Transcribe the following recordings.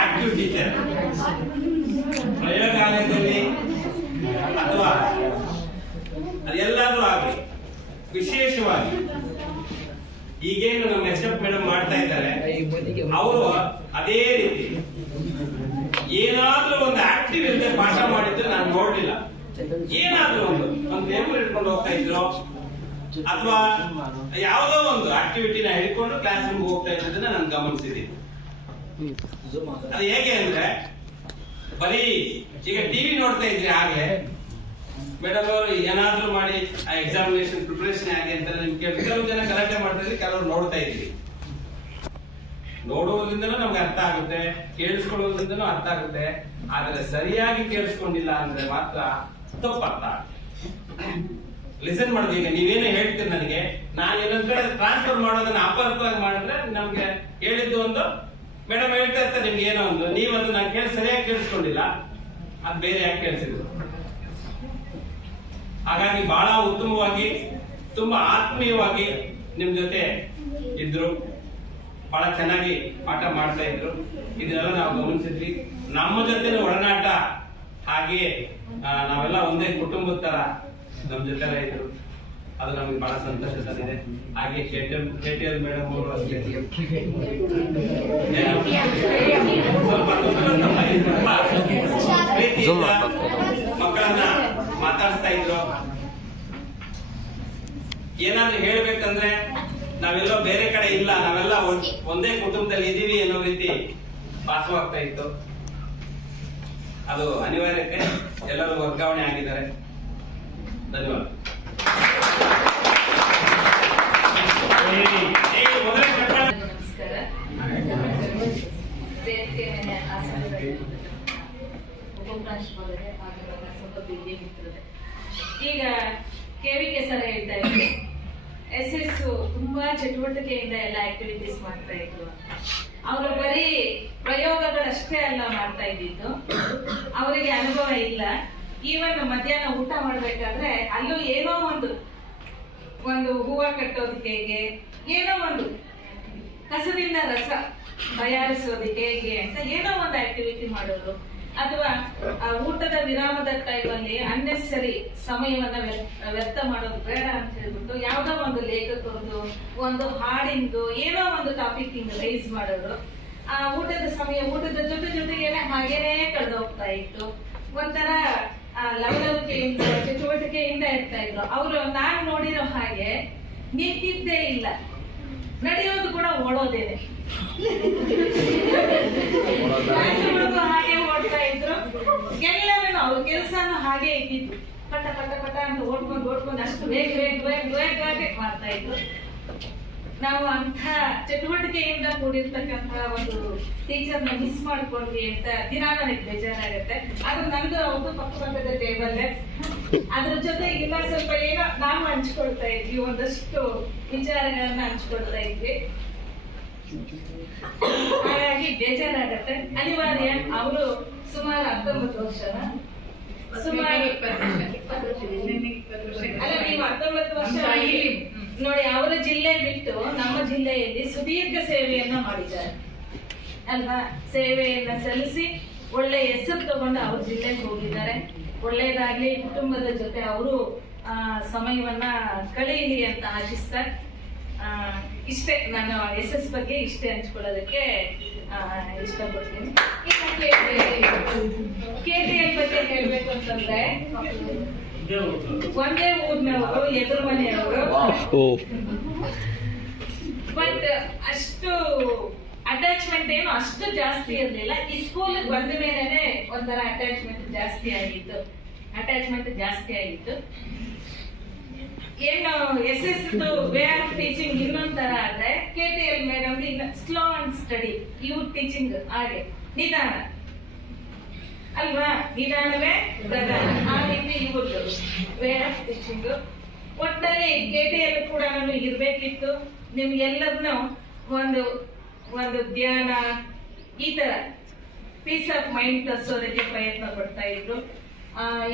Active teacher ಪ್ರಯೋಗಾಲಯದಲ್ಲಿ ಅಥವಾ ಅದೆಲ್ಲಾದ್ರೂ ಆಗಲಿ ವಿಶೇಷವಾಗಿ ಈಗೇನು ನಮ್ಮ ಎಸ್ಎಫ್ ಮೇಡಮ್ ಮಾಡ್ತಾ ಇದ್ದಾರೆ ಅವರು ಅದೇ ರೀತಿ ಏನಾದ್ರೂ ಒಂದು ಆಕ್ಟಿವ್ ಇಲ್ಲದೆ ಪಾಠ ಮಾಡಿದ್ರೆ ನಾನು ನೋಡ್ಲಿಲ್ಲ. ಏನಾದ್ರೂ ಒಂದು ಪೇಪರ್ ಇಟ್ಕೊಂಡು ಹೋಗ್ತಾ ಇದ್ರು ಅಥವಾ ಯಾವುದೋ ಒಂದು ಆಕ್ಟಿವಿಟಿನ ಹಿಡ್ಕೊಂಡು ಕ್ಲಾಸ್ ರೂಮ್ ಹೋಗ್ತಾ ಇದ್ದದನ್ನ ನಾನು ಗಮನಿಸಿದ್ದೀನಿ. ಅದು ಹೇಗೆ ಅಂದ್ರೆ ಬರೀ ಈಗ ಟಿವಿ ನೋಡ್ತಾ ಇದ್ರಿ ಹಾಗೆ ಮೇಡಮ್ ಅವರು ಏನಾದ್ರೂ ಮಾಡಿ ಎಕ್ಸಾಮಿನೇಷನ್ ಪ್ರಿಪರೇಷನ್ ಹೇಗೆ ಅಂತ ನಿಮ್ಗೆ ಕೆಲವು ಜನ ಗಲಾಟೆ ಮಾಡ್ತಾ ಇದ್ರಿ, ಕೆಲವರು ನೋಡ್ತಾ ಇದ್ರಿ. ನೋಡುವುದರಿಂದನೂ ನಮ್ಗೆ ಅರ್ಥ ಆಗುತ್ತೆ, ಕೇಳಿಸ್ಕೊಳ್ಳೋದ್ರಿಂದನೂ ಅರ್ಥ ಆಗುತ್ತೆ. ಆದ್ರೆ ಸರಿಯಾಗಿ ಕೇಳಿಸ್ಕೊಂಡಿಲ್ಲ ಅಂದ್ರೆ ಮಾತ್ರ ತಪ್ಪು ಅರ್ಥ ಆಗುತ್ತೆ. ಲಿಸನ್ ಮಾಡೋದು. ಈಗ ನೀವೇನೇ ಹೇಳ್ತೀರಿ ನನಗೆ, ನಾನು ಇನ್ನೊಂದ್ ಕಡೆ ಟ್ರಾನ್ಸ್ಫರ್ ಮಾಡೋದನ್ನ ಅಪಾರ್ಥವಾಗಿ ಮಾಡಿದ್ರೆ ನಮ್ಗೆ ಹೇಳಿದ್ದು ಒಂದು, ಮೇಡಮ್ ಹೇಳ್ತಾ ಇರ್ತಾರೆ ನಿಮ್ಗೆ ಏನೋ ಒಂದು, ನೀವು ಅದು ನಾನು ಸರಿಯಾಗಿ ಕೇಳಿಸ್ಕೊಂಡಿಲ್ಲ, ಅದು ಬೇರೆ ಯಾಕೆ ಕೇಳಿಸಿದ್ರು. ಹಾಗಾಗಿ ಬಹಳ ಉತ್ತಮವಾಗಿ ತುಂಬಾ ಆತ್ಮೀಯವಾಗಿ ನಿಮ್ ಜೊತೆ ಇದ್ರು, ಬಹಳ ಚೆನ್ನಾಗಿ ಪಾಠ ಮಾಡ್ತಾ ಇದ್ರು. ಇದನ್ನೆಲ್ಲ ನಾವು ಗಮನಿಸಿದ್ವಿ. ನಮ್ಮ ಜೊತೆ ಒಡನಾಟ ಹಾಗೆಯೇ ನಾವೆಲ್ಲ ಒಂದೇ ಕುಟುಂಬದ ತರ ನಮ್ ಜೊತೆ ಇದ್ರು. ಅದು ನಮಗೆ ಬಹಳ ಸಂತೋಷ ತಂದಿದೆ. ಹಾಗೆ ಕೆಟಿಎಲ್ ಮೇಡಮ್ ಅವರು ಮಕ್ಕಳನ್ನ ಮಾತಾಡಿಸ್ತಾ ಇದ್ರು. ಏನಾದ್ರೂ ಹೇಳ್ಬೇಕಂದ್ರೆ ನಾವೆಲ್ಲೋ ಬೇರೆ ಕಡೆ ಇಲ್ಲ, ನಾವೆಲ್ಲ ಒಂದೇ ಕುಟುಂಬದಲ್ಲಿ ಇದೀವಿ ಅನ್ನೋ ರೀತಿ ಭಾಸವಾಗ್ತಾ ಇತ್ತು. ಅದು ಅನಿವಾರ್ಯತೆ. ಎಲ್ಲರೂ ವರ್ಗಾವಣೆ ಆಗಿದ್ದಾರೆ. ಧನ್ಯವಾದ. ನಮಸ್ಕಾರ. ಉಪಪ್ರಾಂಶುಪಾಲರೇ ಹಾಗೂ ನನ್ನ ಸ್ವಲ್ಪ ಪ್ರೀತಿಯ ಮಿತ್ರರೇ, ಈಗ ಕೆವಿಕೆ ಸರ್ ಹೇಳ್ತಾ ಇದ್ರು ಎಸ್ ತುಂಬಾ ಚಟುವಟಿಕೆಯಿಂದ ಎಲ್ಲ ಆಕ್ಟಿವಿಟೀಸ್ ಮಾಡ್ತಾ ಇದ್ರು. ಅವರು ಬರೀ ಪ್ರಯೋಗಗಳಷ್ಟೇ ಅಲ್ಲ ಮಾಡ್ತಾ ಇದ್ದಿದ್ದು, ಅವರಿಗೆ ಅನುಭವ ಇಲ್ಲ. ಈವನ್ ಮಧ್ಯಾಹ್ನ ಊಟ ಮಾಡ್ಬೇಕಾದ್ರೆ ಅಲ್ಲೂ ಏನೋ ಒಂದು ಹೂವ ಕಟ್ಟೋದಕ್ಕೆ ಹೇಗೆ, ಏನೋ ಒಂದು ಕಸದಿಂದ ರಸ ತಯಾರಿಸೋದಕ್ಕೆ ಹೇಗೆ ಅಂತ ಏನೋ ಒಂದು ಆಕ್ಟಿವಿಟಿ ಮಾಡೋದು. ಅಥವಾ ಊಟದ ವಿರಾಮದ ಟೈಮಲ್ಲಿ ಅನ್ನೆಸರಿ ಸಮಯವನ್ನ ವ್ಯರ್ಥ ಮಾಡೋದು ಬೇಡ ಅಂತ ಹೇಳ್ಬಿಟ್ಟು ಯಾವ್ದೋ ಒಂದು ಲೇಖಕರದು ಒಂದು ಹಾಡಿಂದು ಏನೋ ಒಂದು ಟಾಪಿಕ್ ಹಿಂಗ್ ರೈಸ್ ಮಾಡೋದು. ಆ ಊಟದ ಸಮಯ ಊಟದ ಜೊತೆಗೇನೆ ಹಾಗೇನೆ ಕಳೆದೋಗ್ತಾ ಇತ್ತು. ಒಂಥರ ಲವಲವಿಕೆಯಿಂದ ಚಟುವಟಿಕೆಯಿಂದ ಇರ್ತಾ ಇದ್ರು. ಅವರು ನಾನು ನೋಡಿರೋ ಹಾಗೆ ನಿಂತಿದ್ದೇ ಇಲ್ಲ, ನಡೆಯೋದು ಕೂಡ ಓಡೋದೇನೆ. ಹಾಗೆ ಓಡ್ತಾ ಇದ್ರು. ಎಲ್ಲರೂ ಅವ್ರ ಕೆಲ್ಸಾನು ಹಾಗೆ ಇದ್ದಿದ್ದು. ಪಟ ಪಟ ಪಟ ಅಂತ ಓಡ್ಕೊಂಡು ಅಷ್ಟು ವೇಗ ಮಾಡ್ತಾ ಇದ್ರು. ನಾವು ಅಂತ ಚಟುವಟಿಕೆಯಿಂದ ಕೂಡಿರ್ತಕ್ಕಂತ ಒಂದು ಟೀಚರ್ನ ಮಿಸ್ ಮಾಡ್ಕೊಂಡ್ವಿ ಅಂತ ದಿನ ನನಗೆ ಬೇಜಾರಾಗತ್ತೆ. ಅದು ನಂದು ಅವ್ರದ್ದು ಪಕ್ಕದ ಟೇಬಲ್. ಅದ್ರ ಜೊತೆ ಇಲ್ಲ ಸ್ವಲ್ಪ ಏನೋ ನಾವು ಹಂಚ್ಕೊಳ್ತಾ ಇದ್ವಿ, ಒಂದಷ್ಟು ವಿಚಾರಗಳನ್ನ ಹಂಚ್ಕೊಳ್ತಾ ಇದ್ವಿ. ಹಾಗಾಗಿ ಬೇಜಾರಾಗತ್ತೆ, ಅನಿವಾರ್ಯ. ಅವರು ಸುಮಾರು 19 ವರ್ಷನ ಸುಮಾರು 19 ವರ್ಷ ನೋಡಿ. ಅವರ ಜಿಲ್ಲೆ ಬಿಟ್ಟು ನಮ್ಮ ಜಿಲ್ಲೆಯಲ್ಲಿ ಸುದೀರ್ಘ ಸೇವೆಯನ್ನ ಮಾಡಿದ್ದಾರೆ ಅಲ್ವಾ. ಸೇವೆಯನ್ನ ಸಲ್ಲಿಸಿ ಒಳ್ಳೆ ಹೆಸರು ತಗೊಂಡು ಅವ್ರ ಜಿಲ್ಲೆಗೆ ಹೋಗಿದ್ದಾರೆ. ಒಳ್ಳೇದಾಗ್ಲಿ, ಕುಟುಂಬದ ಜೊತೆ ಅವರು ಸಮಯವನ್ನ ಕಳೆಯಲಿ ಅಂತ ಆಶಿಸ್ತಾ ಇಷ್ಟೇ ನಾನು ಎಸ್ ಬಗ್ಗೆ ಇಷ್ಟೇ ಹಂಚ್ಕೊಳ್ಳೋದಕ್ಕೆ ಇಷ್ಟಪಡ್ತೀನಿ. ಕೆಟಿಎಲ್ ಬಗ್ಗೆ ಹೇಳ್ಬೇಕು ಅಂತಂದ್ರೆ ಒಂದೇ ಊರಿನವರು, ಎದುರು ಮನೆಯವರು. ಬಟ್ ಅಷ್ಟು ಅಟ್ಯಾಚ್ಮೆಂಟ್ ಏನು ಅಷ್ಟು ಜಾಸ್ತಿ ಇರಲಿಲ್ಲ. ಈ ಸ್ಕೂಲ್ ಬಂದ ಮೇಲೆ ಒಂಥರ ಅಟ್ಯಾಚ್ಮೆಂಟ್ ಜಾಸ್ತಿ ಆಗಿತ್ತು. ಏನು ಎಸ್ ವೇ ಆಫ್ ಟೀಚಿಂಗ್ ಇನ್ನೊಂಥರ ಆದ್ರೆ, ಕೆಟಿಎಲ್ ಮೇಡಮ್ ಸ್ಲೋ ಅಂಡ್ ಸ್ಟಡಿ ಇವ್ರ ಟೀಚಿಂಗ್ ಹಾಗೆ ನಿಧಾನ ಅಲ್ವಾ, ನಿಧಾನವೇ ಪ್ರಧಾನ. ಆ ರೀತಿ ಇವ್ರದ್ದು ವೇ ಆಫ್ ಟೀಚಿಂಗ್. ಒಟ್ಟಲ್ಲಿ ಕೆಟಿಎಲ್ ಕೂಡ ಇರ್ಬೇಕಿತ್ತು. ನಿಮ್ಗೆಲ್ಲದನ್ನು ಒಂದು ಧ್ಯಾನ ಈ ತರ ಪೀಸ್ ಆಫ್ ಮೈಂಡ್ ತರಿಸೋದಕ್ಕೆ ಪ್ರಯತ್ನ ಪಡ್ತಾ ಇದ್ರು.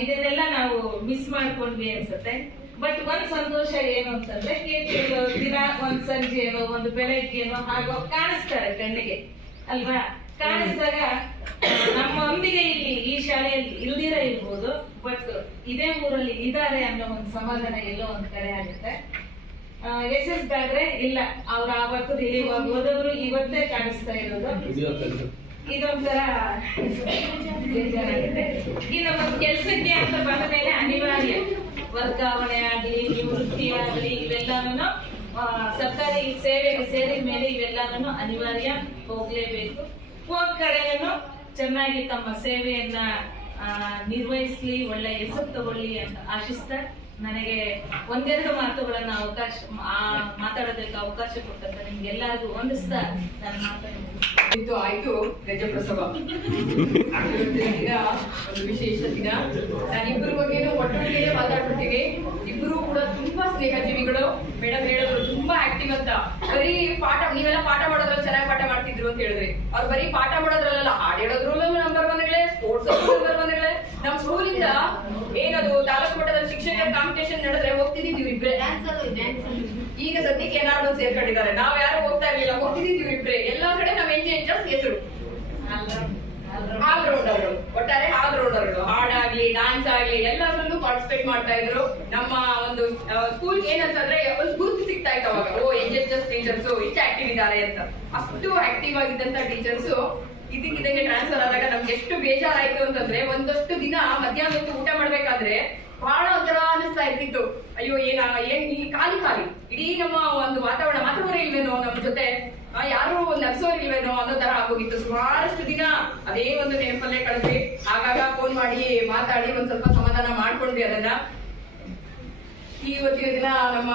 ಇದನ್ನೆಲ್ಲ ನಾವು ಮಿಸ್ ಮಾಡ್ಕೊಂಡ್ವಿ ಅನ್ಸುತ್ತೆ. ಬಟ್ ಒಂದ್ ಸಂತೋಷ ಏನು ಅಂತಂದ್ರೆ ಕೆಟಿಎಲ್ ದಿನ ಒಂದ್ ಸಂಜೆನೋ ಒಂದು ಬೆಳಗ್ಗೆನೋ ಹಾಗೋ ಕಾಣಿಸ್ತಾರೆ ಕಣ್ಣಿಗೆ. ಅಲ್ವಾ? ಕಾಣಿಸಿದಾಗ ನಮ್ಮೊಂದಿಗೆ ಇಲ್ಲಿ ಈ ಶಾಲೆಯಲ್ಲಿ ಇಲ್ದಿರ ಇರ್ಬೋದು, ಬಟ್ ಇದೇ ಊರಲ್ಲಿ ಇದ್ದಾರೆ ಅನ್ನೋ ಒಂದು ಸಮಾಧಾನ ಎಲ್ಲೋ ಒಂದ್ ಕಡೆ ಆಗುತ್ತೆ. ಎಸ್ ಬ್ಯಾಗ್ರೆ ಇಲ್ಲ, ಅವ್ರು ಆವತ್ತು ರಿಲೀವ್ ಆಗೋದವ್ರು ಇವತ್ತೇ ಕಾಣಿಸ್ತಾ ಇರೋದು. ಇದೊಂಥರ ಬೇಜಾರಾಗುತ್ತೆ. ಈ ನಮ್ಮ ಕೆಲ್ಸಕ್ಕೆ ಅಂತ ಬಂದ ಮೇಲೆ ಅನಿವಾರ್ಯ ವರ್ಗಾವಣೆ ಆಗ್ಲಿ, ನಿವೃತ್ತಿ ಆಗ್ಲಿ, ಇವೆಲ್ಲಾನು ಸರ್ಕಾರಿ ಸೇವೆಗೆ ಸೇರಿದ ಮೇಲೆ ಇವೆಲ್ಲಾನು ಅನಿವಾರ್ಯ, ಹೋಗ್ಲೇಬೇಕು. ಹೋದ ಕಡೆನೂ ಚೆನ್ನಾಗಿ ತಮ್ಮ ಸೇವೆಯನ್ನ ನಿರ್ವಹಿಸ್ಲಿ, ಒಳ್ಳೆ ಹೆಸರು ತಗೊಳ್ಳಿ ಅಂತ ಆಶಿಸ್ತಾ ನನಗೆ ಒಂದೆರಡು ಮಾತುಗಳನ್ನ ಮಾತಾಡೋದಕ್ಕೆ ಅವಕಾಶ ಕೊಟ್ಟಂತ ನಿಮ್ಗೆಲ್ಲರಿಗೂ ಹೊಂದಿಸ್ತಾ ನಾನು ಮಾತಾಡ್ತೀನಿ. ಆಯ್ತು ಗಜಪ್ರಸವ ಒಂದು ವಿಶೇಷ ದಿನ. ನಾನಿಬ್ಬರ ಬಗ್ಗೆನೂ ಒಟ್ಟೊಟ್ಟಿಗೆ ಮಾತಾಡ್ಬಿಡ್ತೀವಿ. ಇಬ್ರು ಕೂಡ ತುಂಬಾ ಸ್ನೇಹಜೀವಿಗಳು. ಮೇಡಮ್ ಹೇಳಿದ್ರು ತುಂಬಾ ಆಕ್ಟಿವ್ ಅಂತ. ಬರೀ ಪಾಠ, ನೀವೆಲ್ಲ ಪಾಠ ಮಾಡೋದ್ರಲ್ಲಿ ಚೆನ್ನಾಗಿ ಪಾಠ ಮಾಡ್ತಿದ್ರು ಅಂತ ಹೇಳಿದ್ರಿ. ಅವ್ರು ಬರೀ ಪಾಠ ಮಾಡೋದ್ರಲ್ಲ, ಹಾಡು ಹೇಳೋದ್ರಲ್ಲೂ ನಂಬರ್ ಬಂದ್ಗಳೇ, ಸ್ಪೋರ್ಟ್ಸ್ ನಂಬರ್ ಬಂದ್ಗಳೇ. ನಮ್ ಸ್ಕೂಲಿಂದ ಏನದು ತಾಲೂಕು ಮಟ್ಟದಲ್ಲಿ ಶಿಕ್ಷಕರ ಕಾಂಪಿಟೇಷನ್ ನಡೆದ್ರೆ ಹೋಗ್ತಿದ್ದೀವಿ ಇಬ್ರೆ. ಈಗ ಸದ್ಯಕ್ಕೆ ಏನಾದ್ರು ಸೇರ್ಕೊಂಡಿದ್ದಾರೆ. ನಾವ್ ಯಾರು ಹೋಗ್ತಾ ಇರ್ಲಿಲ್ಲ, ಹೋಗ್ತಿದ್ದೀವಿ ಇಬ್ರೆ. ಎಲ್ಲಾ ಕಡೆ ನಾವ್ ಎಂಜಾಯ್ ಹೆಸರು ಆಲ್ರೌಂಡರ್ಗಳು, ಒಟ್ಟಾರೆ ಆಲ್ರೌಂಡರ್ಗಳು. ಹಾಡಾಗ್ಲಿ, ಡಾನ್ಸ್ ಆಗ್ಲಿ ಎಲ್ಲಾದ್ರಲ್ಲೂ ಪಾರ್ಟಿಸಿಪೇಟ್ ಮಾಡ್ತಾ ಇದ್ರು. ನಮ್ಮ ಒಂದು ಸ್ಕೂಲ್ ಏನಂತಂದ್ರೆ ಒಂದು ಗುರುತು ಸಿಗ್ತಾ ಇತ್ತು ಅವಾಗ. ಓ ಎಸ್ ಟೀಚರ್ಸ್ ಇಷ್ಟು ಆಕ್ಟಿವ್ ಇದ್ದಾರೆ ಅಂತ. ಅಷ್ಟು ಆಕ್ಟಿವ್ ಆಗಿದ್ದಂತ ಟೀಚರ್ಸ್ ಇದಕ್ಕಿದಂಗೆ ಟ್ರಾನ್ಸ್ಫರ್ ಆದಾಗ ನಮ್ಗೆ ಎಷ್ಟು ಬೇಜಾರಾಯ್ತು ಅಂತಂದ್ರೆ, ಒಂದಷ್ಟು ದಿನ ಮಧ್ಯಾಹ್ನ ಹೊತ್ತು ಊಟ ಮಾಡ್ಬೇಕಾದ್ರೆ ಬಹಳ ಒಂಥರ ಅನಿಸ್ತಾ ಇರ್ತಿತ್ತು. ಅಯ್ಯೋ ಏನ್ ಈ ಖಾಲಿ ಇಡೀ ನಮ್ಮ ಒಂದು ವಾತಾವರಣ ಇಲ್ವೇನೋ, ನಮ್ ಜೊತೆ ಯಾರು ನಗ್ಸೋರ್ ಇಲ್ವೇನೋ ಅನ್ನೋ ತರ ಆಗೋಗಿತ್ತು. ಸುಮಾರಷ್ಟು ದಿನ ಅದೇ ಒಂದು ನೆನಪಲ್ಲೇ ಕಳೆದ್ವಿ. ಆಗಾಗ ಫೋನ್ ಮಾಡಿ ಮಾತಾಡಿ ಒಂದ್ ಸ್ವಲ್ಪ ಸಮಾಧಾನ ಮಾಡ್ಕೊಂಡ್ವಿ ಅದನ್ನ. ಇವತ್ತಿನ ದಿನ ನಮ್ಮ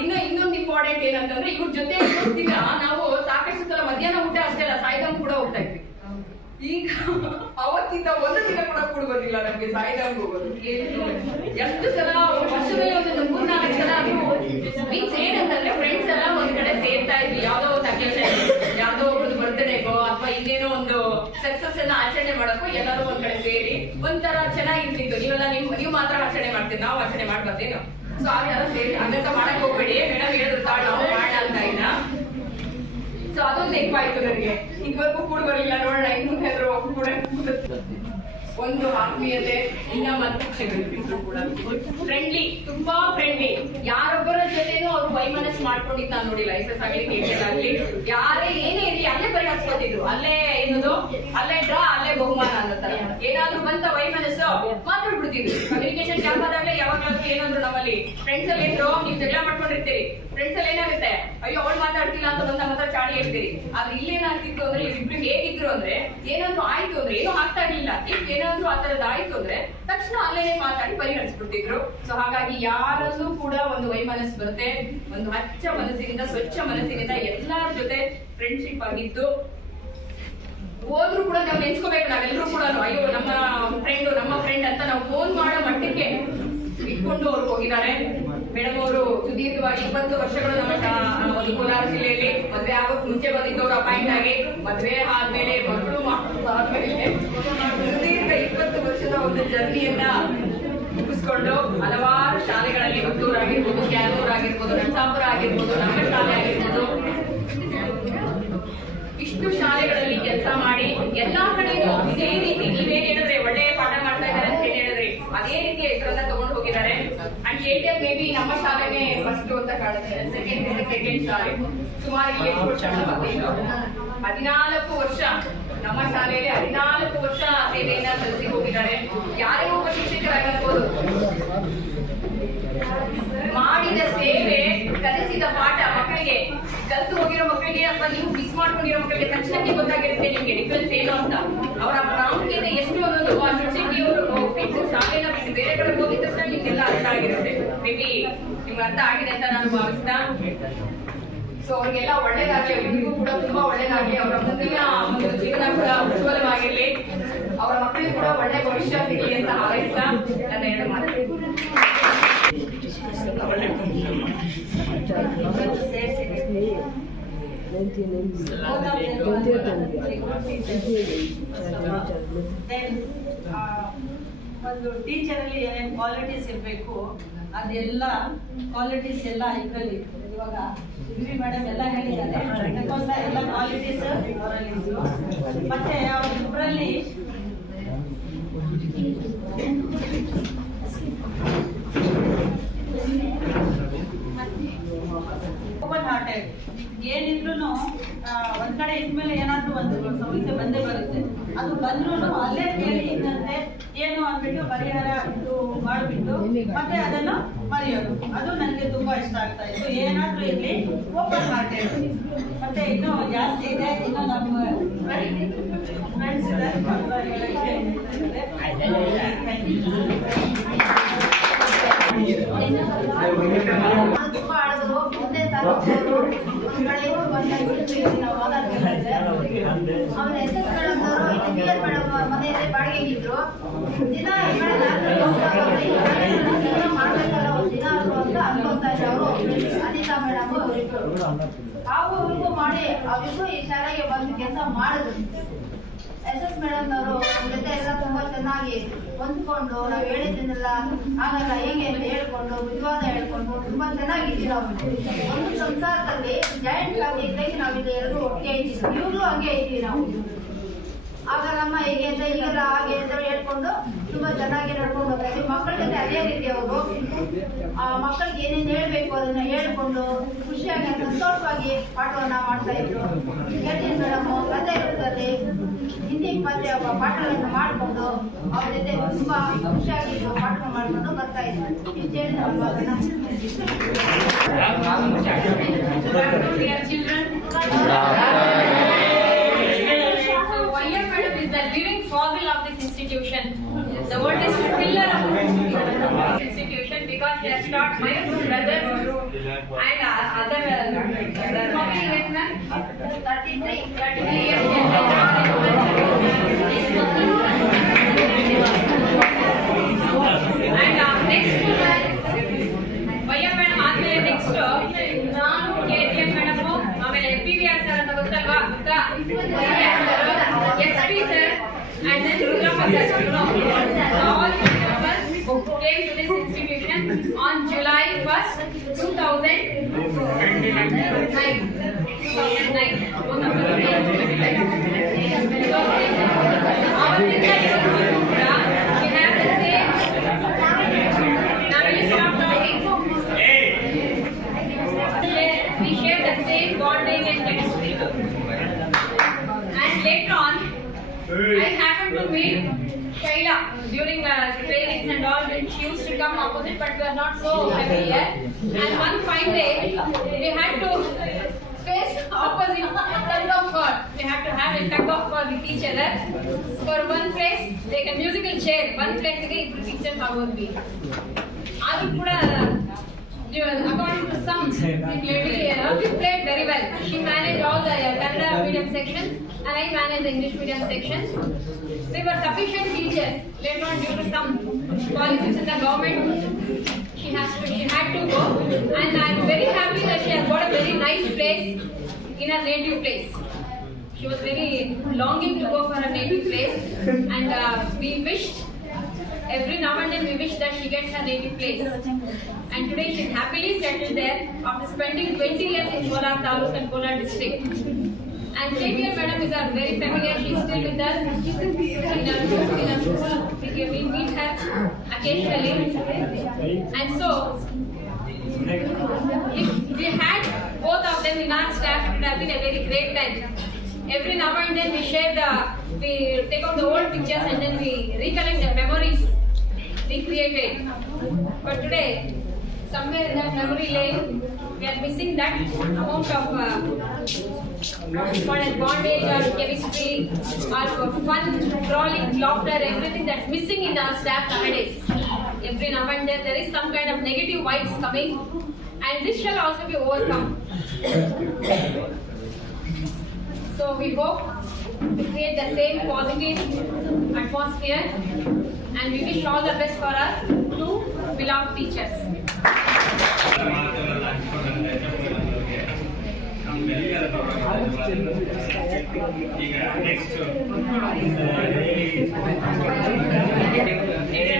ಇನ್ನೊಂದು ಇಂಪಾರ್ಟೆಂಟ್ ಏನಂತಂದ್ರೆ, ಇವ್ರ ಜೊತೆ ದಿನ ನಾವು ಸಾಕಷ್ಟು ಸಲ ಮಧ್ಯಾಹ್ನ ಊಟ ಅಷ್ಟೇ ಅಲ್ಲ, ಸಾಯಂಕಾಲ ಕೂಡ ಹೋಗ್ತಾ ಇದ್ವಿ. ಈಗ ಅವತ್ತಿಂದ ಒಂದು ದಿನ ಕೂಡ ಕೂಡುವುದಿಲ್ಲ ನಮ್ಗೆ ಸಾಯಂಕಾಲ ಹೋಗೋದು. ಎಷ್ಟು ಸಲ ವರ್ಷದಲ್ಲಿ ಒಂದು 3-4 ಸಲ ಮೀನ್ಸ್ ಏನಂತಂದ್ರೆ ಫ್ರೆಂಡ್ಸ್ ಎಲ್ಲ ಒಂದ್ ಕಡೆ ಸೇರ್ತಾ ಇದ್ವಿ. ಯಾವ್ದೋ ಒಂದು ಅಕೇಶನ್, ಯಾವ್ದೋ ಒಬ್ರದ್ದು ಬರ್ತ್ಡೇಗೋ ಅಥವಾ ಇನ್ನೇನೋ ಒಂದು ಸಕ್ಸಸ್ ಅನ್ನ ಆಚರಣೆ ಮಾಡಕ್ಕೋ ಎಲ್ಲರೂ ಒಂದ್ ಕಡೆ ಸೇರಿ ಒಂಥರ ಚೆನ್ನಾಗಿರ್ತಿತ್ತು. ನೀವು ಮಾತ್ರ ಆಚರಣೆ ಮಾಡ್ತೀವಿ, ನಾವು ಆಚರಣೆ ಮಾಡ್ಬಾರ್ದೇನು. ಸೊ ಆ ತರ ಸೇರಿ ಹಂಗಂತ ಮಾಡಕ್ ಹೋಗ್ಬೇಡಿ. ಮೇಡಮ್ ಹೇಳಿದ್ರು ನಾವು ಮಾಡ ಅಂತ ಇಲ್ಲ. ಸೊ ಅದೊಂದು ನೆನಪಾಯ್ತು ನನಗೆ. ಇದುವರೆಗೂ ಕೂಡ ಬರಲಿಲ್ಲ, ನೋಡೋಣ ಇನ್ನು ಮುಂದೆ ಕೂಡ ಒಂದು ಆತ್ಮೀಯತೆ. ಇನ್ನ ಶಿಕ್ಷಕರು ಕೂಡ ಫ್ರೆಂಡ್ಲಿ, ತುಂಬಾ ಫ್ರೆಂಡ್ಲಿ. ಯಾರೊಬ್ಬರ ಜೊತೆನೂ ಅವ್ರು ವೈಮನಸ್ ಮಾಡ್ಕೊಂಡಿದ್ದು ನಾನು ನೋಡಿಲ್ಲ. ಐಸಸ್ ಆಗ್ಲಿ, ಕೇಟೆಲ್ ಆಗ್ಲಿ, ಯಾರೇ ಏನೇ ಇರ್ಲಿ ಅಲ್ಲೇ ಪರಿಹರಿಸ್ಕೊತಿದ್ರು. ಅಲ್ಲೇ ಏನದು, ಅಲ್ಲೇ ಡ್ರಾ, ಅಲ್ಲೇ ಬಹುಮಾನ ಅನ್ನೋ ತರ. ಏನಾದ್ರು ಬಂತ ವೈಮನಸ್ಸು ಮಾತಾಡ್ಬಿಡ್ತಿದ್ರು. ಕಮ್ಯುನಿಕೇಶನ್ ಗ್ಯಾಪ್ ಆದಾಗ್ಲೇ ಯಾವಾಗ್ಲಾದ್ರೂ ಏನಾದ್ರು ನಮ್ಮಲ್ಲಿ ಫ್ರೆಂಡ್ಸ್ ಅಲ್ಲಿ ಇದ್ರು, ನೀವು ಜಗಳ ಮಾಡ್ಕೊಂಡಿರ್ತೀರಿ. ಫ್ರೆಂಡ್ಸ್ ಅಲ್ಲಿ ಏನಾಗುತ್ತೆ, ಅಯ್ಯೋ ಅವಳು ಮಾತಾಡ್ತಿಲ್ಲ ಅಂತ ಬಂದ ಮಾತ್ರ ಚಾಡಿ ಹೇಳ್ತೀರಿ. ಆದ್ರೆ ಇಲ್ಲೇನಾಗ್ತಿತ್ತು ಅಂದ್ರೆ, ಇವ್ರಿಬ್ರು ಹೇಗಿದ್ರು ಅಂದ್ರೆ, ಏನಾದ್ರು ಆಯ್ತು ಅಂದ್ರೆ ಏನೂ ಆಗ್ತಾ ಇರ್ಲಿಲ್ಲ. ಏನಾದ್ರು ಆ ತರದ್ ಆಯ್ತು ಅಂದ್ರೆ ತಕ್ಷಣ ಅಲ್ಲೇ ಮಾತಾಡಿ ಪರಿಹರಿಸ್ಬಿಡ್ತಿದ್ರು. ಸೊ ಹಾಗಾಗಿ ಯಾರಲ್ಲೂ ಕೂಡ ಒಂದು ವೈಮನಸ್ ಬರುತ್ತೆ. ಒಂದು ಹಚ್ಚ ಮನಸ್ಸಿನಿಂದ, ಸ್ವಚ್ಛ ಮನಸ್ಸಿನಿಂದ ಎಲ್ಲಾರ ಜೊತೆ ಫ್ರೆಂಡ್ಶಿಪ್ ಆಗಿದ್ದು ಹೋದ್ರು ಕೂಡ ನಾವು ನೆನ್ಸ್ಕೋಬೇಕು. ನಾವೆಲ್ಲರೂ ಕೂಡ ಅಯ್ಯೋ ನಮ್ಮ ಫ್ರೆಂಡ್ ಅಂತ ನಾವು ಫೋನ್ ಮಾಡೋ ಮಟ್ಟಕ್ಕೆ ಇಟ್ಕೊಂಡು ಅವ್ರು ಹೋಗಿದ್ದಾರೆ. ಮೇಡಮ್ ಅವರು ಸುದೀರ್ಘವಾಗಿ 20 ವರ್ಷಗಳು ನಮ್ಮ ಒಂದು ಕೋಲಾರ ಜಿಲ್ಲೆಯಲ್ಲಿ ಮದ್ವೆ ಆಗೋಕ್ ಮುಂಚೆ ಬಂದಿದ್ದವರು ಅಪಾಯಿಂಟ್ ಆಗಿ, ಮದ್ವೆ ಆದ್ಮೇಲೆ ಮಕ್ಕಳು ಆದ್ಮೇಲೆ ಸುದೀರ್ಘ 20 ವರ್ಷದ ಒಂದು ಜರ್ನಿಯನ್ನ ಮುಗಿಸ್ಕೊಂಡು ಹಲವಾರು ಶಾಲೆಗಳಲ್ಲಿ, ಹುಟ್ಟೂರು ಆಗಿರ್ಬೋದು, ಕ್ಯಾನೂರ್ ಆಗಿರ್ಬೋದು, ನರಸಾಪುರ ಆಗಿರ್ಬೋದು, ನಮ್ಮ ಶಾಲೆ ಆಗಿರ್ಬೋದು, ಇಷ್ಟು ಶಾಲೆಗಳಲ್ಲಿ ಕೆಲಸ ಮಾಡಿ ಎಲ್ಲಾ ಕಡೆಗೂ ಇದೇ ರೀತಿ ನೀವೇನ್ ಹೇಳಿದ್ರೆ ಒಳ್ಳೆ ಪಾಠ ಮಾಡ್ತಾ ಇದ್ದಾರೆ ಅಂತ ಹೇಳಿದ್ರಿ, ಅದೇ ರೀತಿ ಹೆಸರನ್ನ ತಗೊಂಡು ಹೋಗಿದ್ದಾರೆ. ಅಂಡ್ ಕೇಟರ್ ಮೇ ಬಿ ನಮ್ಮ ಶಾಲೆನೇ ಫಸ್ಟ್ ಅಂತ ಕಾಣುತ್ತೆ. ಸೆಕೆಂಡ್ ಶಾಲೆ. ಸುಮಾರು 7 ವರ್ಷ 14 ವರ್ಷ ನಮ್ಮ ಶಾಲೆಯಲ್ಲಿ 14 ವರ್ಷ ಸೇವೆಯನ್ನ ಸಲ್ಲಿಸಿ ಹೋಗಿದ್ದಾರೆ. ಯಾರೇ ಒಬ್ಬ ಶಿಕ್ಷಕರಾಗಿರ್ಬೋದು, ಮಾಡಿದ ಸೇವೆ, ಕಲಿಸಿದ ಪಾಠ ಮಕ್ಕಳಿಗೆ, ಕಲಿತು ಹೋಗಿರೋ ಮಕ್ಕಳಿಗೆ ಅಥವಾ ನೀವು ಮಿಸ್ ಮಾಡ್ಕೊಂಡಿರೋ ಮಕ್ಕಳಿಗೆ ತಕ್ಷಣಕ್ಕೆ ಗೊತ್ತಾಗಿರುತ್ತೆ ನಿಮ್ಗೆ ಡಿಫ್ರೆನ್ಸ್ ಏನು ಅಂತ. ಅವರ ಪ್ರಾಮುಖ್ಯತೆ ಎಷ್ಟು ಅನ್ನೋದು ಆ ಶಿಕ್ಷಕಿಯವರು ಬಿಟ್ಟು ಶಾಲೆನ ಬಿಟ್ಟು ಬೇರೆ ಕಡೆ ಹೋಗಿದ ತಕ್ಷಣ ನಿಮ್ಗೆಲ್ಲ ಅರ್ಥ ಆಗಿರುತ್ತೆ. ಮೇ ಬಿ ನಿಮ್ಗೆ ಅರ್ಥ ಆಗಿದೆ ಅಂತ ನಾನು ಭಾವಿಸ್ತಾ, ಸೊ ಅವ್ರಿಗೆಲ್ಲ ಒಳ್ಳೇದಾಗ್ಲಿ, ಅವರಿಗೂ ಕೂಡ ತುಂಬಾ ಒಳ್ಳೇದಾಗ್ಲಿ. ಅವರ ಮುಂದಿನ ಒಂದು ಜೀವನ ಕೂಡ ಉಜ್ವಲವಾಗಿರ್ಲಿ, ಅವರ ಮಕ್ಕಳಿಗೂ ಕೂಡ ಒಳ್ಳೆ ಭವಿಷ್ಯ ಸಿಗಲಿ ಅಂತ ಹಾರೈಸ್ತಾ ನನ್ನ 2 ಮಾತು. ಒಂದು ಟೀಚರ್ ಅಲ್ಲಿ ಏನೇನು ಕ್ವಾಲಿಟೀಸ್ ಇರಬೇಕು ಅದೆಲ್ಲ ಕ್ವಾಲಿಟೀಸ್ ಎಲ್ಲ ಇದರಲ್ಲಿ ಇವಾಗ ಮೇಡಮ್ ಎಲ್ಲ ಹೇಳಿದ್ದಾರೆ. ಅದಕ್ಕೋಸ್ಕರ ಎಲ್ಲ ಕ್ವಾಲಿಟೀಸ್ ಅವರಲ್ಲಿ ಇದ್ರು. ಮತ್ತೆ ಅವರಿಬ್ಬರಲ್ಲಿ ಓಪನ್ ಹಾರ್ಟೆಡ್, ಏನಿದ್ರು ಒಂದ್ ಕಡೆ ಇದ್ಮೇಲೆ ಏನಾದ್ರೂ ಒಂದು ಸಮಸ್ಯೆ ಬಂದೇ ಬರುತ್ತೆ. ಅದು ಬಂದ್ರು ಅಲ್ಲೇ ಕೇಳಿ ಇದ್ದಂತೆ ಏನು ಅಂದ್ಬಿಟ್ಟು ಪರಿಹಾರ ಇದು ಮಾಡಿಬಿಟ್ಟು ಮತ್ತೆ ಅದನ್ನು ಮರೆಯೋದು, ಅದು ನನಗೆ ತುಂಬಾ ಇಷ್ಟ ಆಗ್ತಾ ಇತ್ತು. ಏನಾದ್ರೂ ಇಲ್ಲಿ ಓಪನ್ ಹಾರ್ಟೆಡ್. ಮತ್ತೆ ಇನ್ನೂ ಜಾಸ್ತಿ ಇದೆ, ಇನ್ನು ನಮ್ಮ ಫ್ರೆಂಡ್ಸ್ ತುಂಬಾ ಅಳದ್ರು. ಒಂದೇ ತಾಲೂಕು ಅವನ ಎಸ್ ಮೇಡಮ್ ಅವರು ಇಂಜಿನಿಯರ್ ಮೇಡಮ್ ಮನೆಯಲ್ಲೇ ಬಾಡಿಗೆಗಿದ್ರು. ದಿನ ಮಾಡ್ಬೇಕಲ್ಲ ಒಂದು ದಿನ ಅಂತ ಅನ್ಕೊಂತಾ ಇದ್ರು. ಅವರು ಅನಿತಾ ಮೇಡಮ್ ಅವರಿದ್ರು. ಅವ್ರಿಗೂ ಮಾಡಿ ಅವರಿಗೂ ಈ ಶಾಲೆಗೆ ಬಂದು ಕೆಲಸ ಮಾಡಿದ್ರು. SS ಮೇಡಮ್ ಅವರು ಜೊತೆ ಎಲ್ಲ ತುಂಬಾ ಚೆನ್ನಾಗಿ ಹೊಂದ್ಕೊಂಡು ನಾವು ಹೇಳಿದ್ದನ್ನೆಲ್ಲ ಆಗಲ್ಲ ಹೇಗೆ ಅಂತ ಹೇಳ್ಕೊಂಡು ವಿವಾದ ಹೇಳ್ಕೊಂಡು ತುಂಬಾ ಚೆನ್ನಾಗಿದ್ದೀವಿ. ನಾವು ಒಂದು ಸಂಸಾರದಲ್ಲಿ ಜಾಯಿಂಟ್ ಫ್ಯಾಮಿಲಿ ಇದ್ದಂಗೆ ನಾವಿಲ್ಲಿ ಎಲ್ಲರೂ ಒಟ್ಟಿಗೆ ಇದ್ದೀವಿ. ಇವ್ರು ಹಂಗೆ ಇದ್ದೀವಿ ನಾವು. ಆಗ ನಮ್ಮ ಹೇಗೆ ಅಂತ ಈಗೆಲ್ಲ ಹಾಗೆ ಅಂತ ಹೇಳ್ಕೊಂಡು ತುಂಬಾ ಚೆನ್ನಾಗಿ ನಡ್ಕೊಂಡು ಹೋಗ್ತಾ ಇದ್ದೀವಿ. ಮಕ್ಕಳ ಜೊತೆ ಅದೇ ರೀತಿ ಅವರು ಆ ಮಕ್ಕಳಿಗೆ ಏನೇನು ಹೇಳ್ಬೇಕು ಅದನ್ನ ಹೇಳ್ಕೊಂಡು ಖುಷಿಯಾಗಿ ಸಂತೋಷವಾಗಿ ಪಾಠವನ್ನ ಮಾಡ್ತಾ ಇದ್ರು. ಹೇಳ್ತೀನಿ ಮೇಡಮ್ ಕಥೆ ಇರುತ್ತದೆ ಹಿಂದಿ ಪದ್ಯ ಪಾಠಗಳನ್ನು ಮಾಡಿಕೊಂಡು ಅವ್ರ ಜೊತೆ ತುಂಬಾ ಖುಷಿಯಾಗಿ ಪಾಠ ಮಾಡ್ಕೊಂಡು ಬರ್ತಾ ಇದ್ರು. ಇಷ್ಟು ಹೇಳಿ ನಮ್ಮ ಮಾತನ್ನ living fossil of this institution. The word is pillar of this institution because they have taught my brothers and other how many years, ma'am? 33 years. And next Vaya madam ಆದ್ಮೇಲೆ next ನಾನು KTM madam ಆಮೇಲೆ FPVR sir ಅಂತ ಗೊತ್ತಲ್ವಾ ಗೊತ್ತಾ SP sir and then Rudrama sir. All members came to this institution on July 1st, 2009. ಅವತ್ತಿಂದ ಇವತ್ತು ಕೂಡ we have the same. Now will you stop talking? We share the same bonding and chemistry. And later on, I happened to meet Shaila during trainings and all. She used to come opposite, but we are not so familiar. And one fine day, we had to face opposite tug of war. We have to have a tug of war with each other. For one place, like a musical chair. One place, again, teachers would be. Adu kuda according to some, we played very well. She managed all the Kannada medium sections and I managed the English medium sections. They were sufficient teachers. Later on, due to some policies in the government, she had to go. And I am very happy that she has got a very nice place in her native place. She was very longing to go for her native place, and we wished. Every now and then we wish that she gets her native place. And today she is happily settled there after spending 20 years in Kolar Taluk and Kolar district. And KTM madam is very familiar. She is still with us in our school. We meet her occasionally. And so, if we had both of them in our staff, it would have been a very great time. Every now and then we take out the old pictures and then we recollect the memories we created. But today, somewhere in that memory lane, we are missing that amount of bondage or chemistry or fun, brawling, laughter, everything that's missing in our staff nowadays. Every now and then there is some kind of negative vibes coming, and this shall also be overcome. So we hope to create the same positive atmosphere, and we wish all the best for our two beloved teachers. ಈಗ next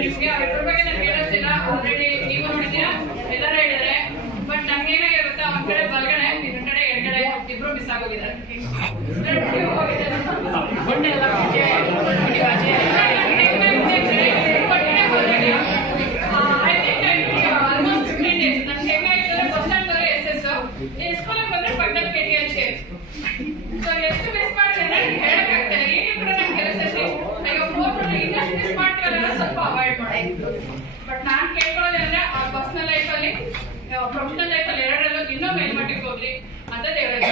ನಿಮ್ಗೆ ಅದ್ರ ಬಗ್ಗೆ ನಾನು ಹೇಳೋದಿಲ್ಲ, already ನೀವು ನೋಡಿದ್ದೀರಾ, ಎಲ್ಲರೂ ಹೇಳಿದ್ದಾರೆ. ಬಟ್ ನಮ್ಗೆ ಏನಾಗಿ ಗೊತ್ತಾ, ಒಂದ್ ಕಡೆ ಬಲಗಡೆ, ಇನ್ನೊಂದ್ ಕಡೆ ಎಡಗಡೆ ಇಬ್ರು ಮಿಸ್ ಆಗೋಗಿದ್ದಾರೆ. ಬಟ್ಟೆ ಎಲ್ಲ ಆಲ್ಮೋಸ್ಟ್ 15 days ನನ್ಗೆ ಹೆಂಗಾಗಿದ್ರೆ ಬಸ್ ಸ್ಟ್ಯಾಂಡ್ ಬರೋ ಸ್ಕೂಲಿಗೆ ಬಂದ್ರೆ ಪಕ್ಕದ KTL ಚೇರ್. ಸೊ ಎಷ್ಟು ಮಿಸ್ ಮಾಡಿದ್ರೆ ಹೇಳಕ್ಕಾಗ್ತದೆ. ಈಗ ಕೂಡ ನನ್ ಕೆಲಸಕ್ಕೆ ಅಯ್ಯೋ ಫೋನ್ ಇನ್ನಷ್ಟು ಮಿಸ್ ಮಾಡ್ತೀವಲ್ಲ, ಸ್ವಲ್ಪ ಅವಾಯ್ಡ್ ಮಾಡಿ. ಬಟ್ ನಾನ್ ಕೇಳ್ಕೊಳ್ಳೋದಂದ್ರೆ ಆ ಪರ್ಸನಲ್ ಲೈಫಲ್ಲಿ, ಪ್ರೊಫೆಷನಲ್ ಲೈಫಲ್ಲಿ ಎರಡರಲ್ಲೂ ಇನ್ನೂ ಮೇಲ್ಮಟ್ಟಿಗೆ ಹೋಗ್ಲಿ ಅಂತ ದೇವರಿಗೆ.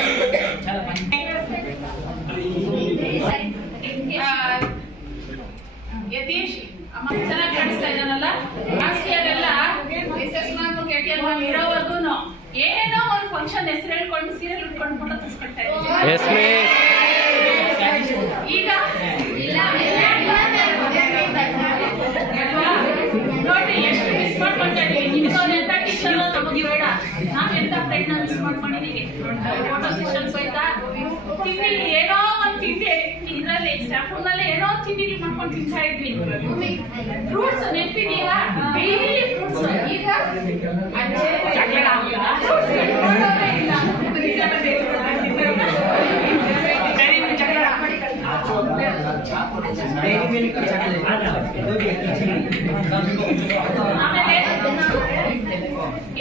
ಯತೀಶ್ ಅಮ್ಮ ಚೆನ್ನಾಗಿ ಕಾಣಿಸ್ತಾ ಇದ್ದಾನಲ್ಲ, ಲಾಸ್ಟ್ ಇಯರ್ ಎಲ್ಲ SS ಮ್ಯಾಮ್ KTL ಮ್ಯಾಮ್ ಇರೋವರೆಗೂ ಏನೋ ಒಂದು ಫಂಕ್ಷನ್ ಹೆಸರು ಹೇಳ್ಕೊಂಡು ಸೀರಿಯಲ್ ಉಟ್ಕೊಂಡು ಫೋಟೋ ತರಿಸ್ಕೊಳ್ತಾ ಇದ್ದೀವಿ. ಈಗ ನೋಡಿ ಎಷ್ಟು ಮಿಸ್ ಮಾಡ್ಕೊಳ್ತಾ ಇದೀವಿ. ನಿಮ್ಗೆ ಎಂತ ಟೀಚರ್ ನಮಗೆ ಬೇಡ, ನಾವ್ ಎಂತ ಫ್ರೆಂಡ್ ನ ಮಿಸ್ ಮಾಡ್ಕೊಂಡಿದೀವಿ. ಫೋಟೋ ಸೆಷನ್ಸ್ ಆಯ್ತಾ, ತಿಂಡಿ ಏನೋ ಒಂದು ತಿಂಡಿ ಇದ್ರಲ್ಲಿ ಸ್ಟಾಫ್ ರೂಮ್ ನಲ್ಲಿ ಏನೋ ತಿಂಡಿ ಮಾಡ್ಕೊಂಡು ತಿಂತಾ ಇದ್ವಿ. ಫ್ರೂಟ್ಸ್ ನೆನಪಿದೆಯಾ, ಡೈಲಿ ಫ್ರೂಟ್ಸ್. ಈಗ ಜಗಳ ಆಮೇಲೆ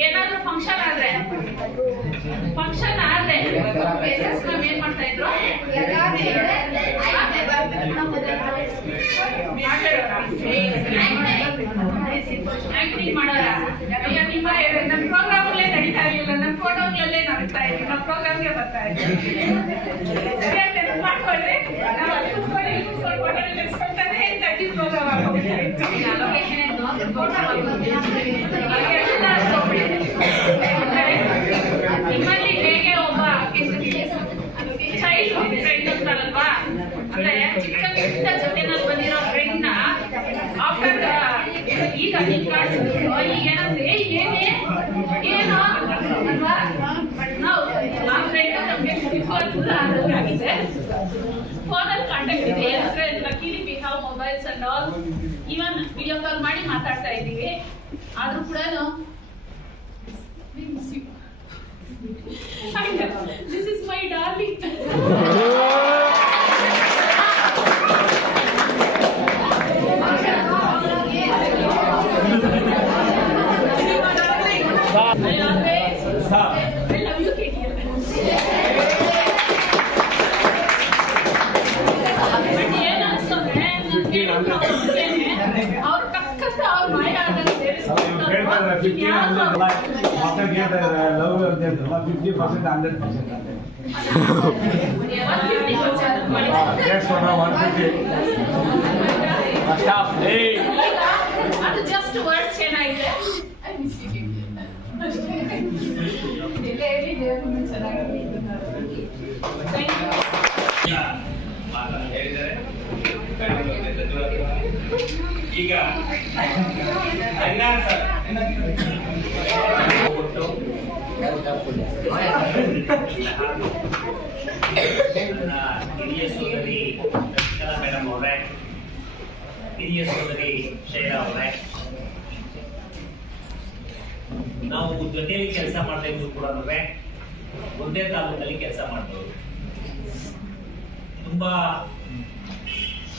ಏನಾದ್ರೂ ಫಂಕ್ಷನ್ ಆದ್ರೆ SS ಮ್ಯಾಮ್ ಏನ್ ಮಾಡ್ತಾ ಇದ್ರು, ಆಂಕರಿಂಗ್ ಮಾಡೋರ. ನಿಮ್ಮ ನಮ್ಮ ಪ್ರೋಗ್ರಾಮ್ಗಳೇ ನಡೀತಾ ಇರ್ಲಿಲ್ಲ, ನಮ್ಮ ಫೋಟೋಗಳಲ್ಲೇ ನಡೀತಾ ಇದ್ವಿ, ನಮ್ಮ ಪ್ರೋಗ್ರಾಮ್ಗೆ ಬರ್ತಾ ಇದ್ವಿ. ಸರಿಯಾಗಿ ನೆನಪು ಮಾಡ್ಕೊಂಡ್ರೆ ನಾವು ಅಲ್ಲಿ ಕುತ್ಕೊಂಡು ಫೋಟೋ ತೆಗೆಸ್ಕೊಳ್ತಾನೆ 30 ಪ್ರೋಗ್ರಾಮ್ ಆಗೋಗ್ತಾ ಇತ್ತು. ನಿಮ್ಮಲ್ಲಿ ಹೇಗೆ ಒಬ್ಬ ಚೈಲ್ಡ್ ಫ್ರೆಂಡ್ ಅಂತಾರಲ್ವಾ, ಅಂದ್ರೆ ಚಿಕ್ಕಂದ ಜೊತೆನಲ್ಲಿ ಬಂದಿರೋ ಫ್ರೆಂಡ್ ನ ಆಫ್ಟರ್ ಈಗ ಹಿಂಗ್ ಕಾಣಿಸ್ತಿದ್ರು, ಈಗ ಏನಂದ್ರೆ ಏನೋ ಅಲ್ವಾ. ಬಟ್ ನಾವು ಆ ಫ್ರೆಂಡ್ ನಮ್ಗೆ ದೂರ ಆದಂಗಾಗಿದೆ. ಫೋನಲ್ಲಿ ಕಾಂಟ್ಯಾಕ್ಟ್ ಇದೆ, ಲಕ್ಕೀಲಿ we have mobiles and all. Even video call ಮಾಡಿ ಮಾತಾಡ್ತಾ ಇದ್ದೀವಿ. ಆದ್ರೂ ಕೂಡ this is my darling. I love you, KTL. ಏನು ಅನ್ಸ್ತಂದ್ರೆ ಅವ್ರ ಕಕ್ಕತ್ತ ಅವ್ರ ಮಾಯ ಆದಂಗೆ ಸೇರಿಸ್ಕೊಂಡ್ರು. ಅದು ಜಸ್ಟ್ ವರ್ಡ್ಸ್ ಏನಾಗಿದೆ. ಈಗ ಸರ್ ಹಿರಿಯ ಸೋದರಿ ರಚಿಕಲಾ ಮೇಡಮ್ ಅವರೇ, ಹಿರಿಯ ಸೋದರಿ ಶೈಲಾ ಅವರೇ, ನಾವು ಜೊತೆಯಲ್ಲಿ ಕೆಲಸ ಮಾಡ್ತಾ ಇದ್ದು ಕೂಡ ಒಂದೇ ತಾಲೂಕಲ್ಲಿ ಕೆಲಸ ಮಾಡ್ಬೋದು. ತುಂಬಾ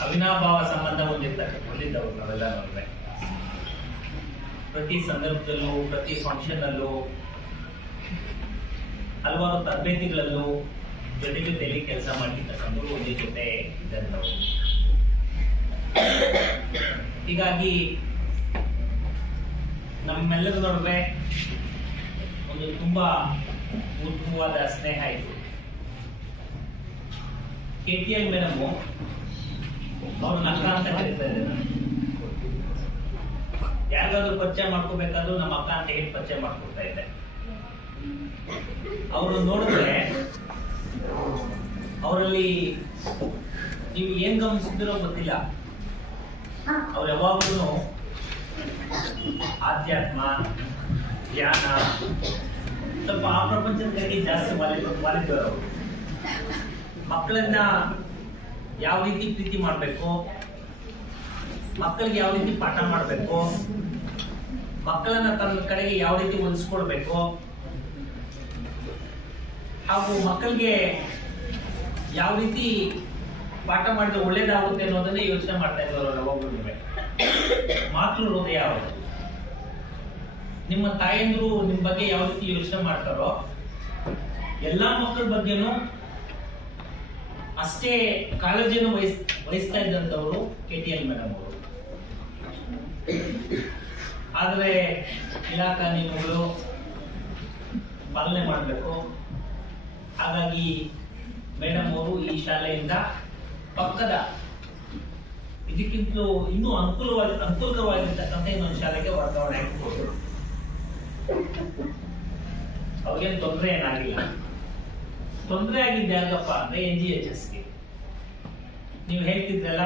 ಅವಿನಾಭಾವ ಸಂಬಂಧ ಹೊಂದಿದ್ದವರು ನಾವೆಲ್ಲ. ಪ್ರತಿ ಸಂದರ್ಭದಲ್ಲೂ, ಪ್ರತಿ ಫಂಕ್ಷನ್ ಅಲ್ಲೂ, ಹಲವಾರು ತರಬೇತಿಗಳಲ್ಲೂ ಜೊತೆಯಲ್ಲಿ ಕೆಲಸ ಮಾಡಿರ್ತಕ್ಕಂಥವ್ರು ಒಂದೇ ಜೊತೆ ಇದ್ದಂಥವ್ರು. ಹೀಗಾಗಿ ನಮ್ಮೆಲ್ಲರ ನಡುವೆ ಒಂದು ತುಂಬಾ ಉತ್ತಮವಾದ ಸ್ನೇಹ ಇತ್ತು. KTL ಮೇಡಮ್ ಅವ್ರು ನಕ್ಕ ಅಂತ ಕರೀತಾ ಇದ್ದಾರೆ. ಯಾರಿಗಾದ್ರೂ ಪರಿಚಯ ಮಾಡ್ಕೋಬೇಕಾದ್ರೂ ನಮ್ಮ ಅಕ್ಕ ಅಂತ ಹೇಳಿ ಪರಿಚಯ ಮಾಡ್ಕೊಡ್ತಾ ಇದ್ದೆ. ಅವರು ನೋಡಿದ್ರೆ ಅವರಲ್ಲಿ ನೀವು ಏನ್ ಗಮನಿಸಿದಿರೋ ಗೊತ್ತಿಲ್ಲ, ಅವ್ರು ಯಾವಾಗ್ಲೂ ಆಧ್ಯಾತ್ಮ, ಧ್ಯಾನ, ಸ್ವಲ್ಪ ಆ ಪ್ರಪಂಚದ ಕಡೆಗೆ ಜಾಸ್ತಿ ವಾಲಿದವರು. ಮಕ್ಕಳನ್ನ ಯಾವ ರೀತಿ ಪ್ರೀತಿ ಮಾಡಬೇಕು, ಮಕ್ಕಳಿಗೆ ಯಾವ ರೀತಿ ಪಾಠ ಮಾಡಬೇಕು, ಮಕ್ಕಳನ್ನ ತನ್ನ ಕಡೆಗೆ ಯಾವ ರೀತಿ ಹೊಲಿಸ್ಕೊಳ್ಬೇಕು, ಹಾಗೂ ಮಕ್ಕಳಿಗೆ ಯಾವ ರೀತಿ ಪಾಠ ಮಾಡಿದ್ರೆ ಒಳ್ಳೇದಾಗುತ್ತೆ ಅನ್ನೋದನ್ನೇ ಯೋಚನೆ ಮಾಡ್ತಾ ಇದ್ದವರಲ್ಲ ಒಬ್ಬರು. ಮಾತೃ ಹೃದಯ ಅವರು. ನಿಮ್ಮ ತಾಯಂದ್ರು ನಿಮ್ ಬಗ್ಗೆ ಯಾವ ರೀತಿ ಯೋಚನೆ ಮಾಡ್ತಾರೋ ಎಲ್ಲಾ ಮಕ್ಕಳ ಬಗ್ಗೆನೂ ಅಷ್ಟೇ ಕಾಳಜಿಯನ್ನು ವಹಿಸ್ತಾ ಇದ್ದಂಥವ್ರು KTL ಮೇಡಮ್ ಅವರು. ಆದ್ರೆ ಇಲಾಖಾ ನಿಯಮಗಳು ಪಾಲನೆ ಮಾಡಬೇಕು. ಹಾಗಾಗಿ ಮೇಡಮ್ ಅವರು ಈ ಶಾಲೆಯಿಂದ ಪಕ್ಕದ ಇದಕ್ಕಿಂತಲೂ ಇನ್ನೂ ಅನುಕೂಲಕರವಾಗಿರ್ತಕ್ಕಂಥ ಇನ್ನೊಂದು ಶಾಲೆಗೆ ವರ್ಗಾವಣೆ ಆಗ್ಬೋದು. ಅವ್ರಿಗೇನು ತೊಂದರೆ ಏನಾಗಿಲ್ಲ. ತೊಂದರೆ ಆಗಿದ್ದ ಯಾಕಪ್ಪ ಅಂದ್ರೆ NGHSಗೆ ನೀವು ಹೇಳ್ತಿದ್ರಲ್ಲ,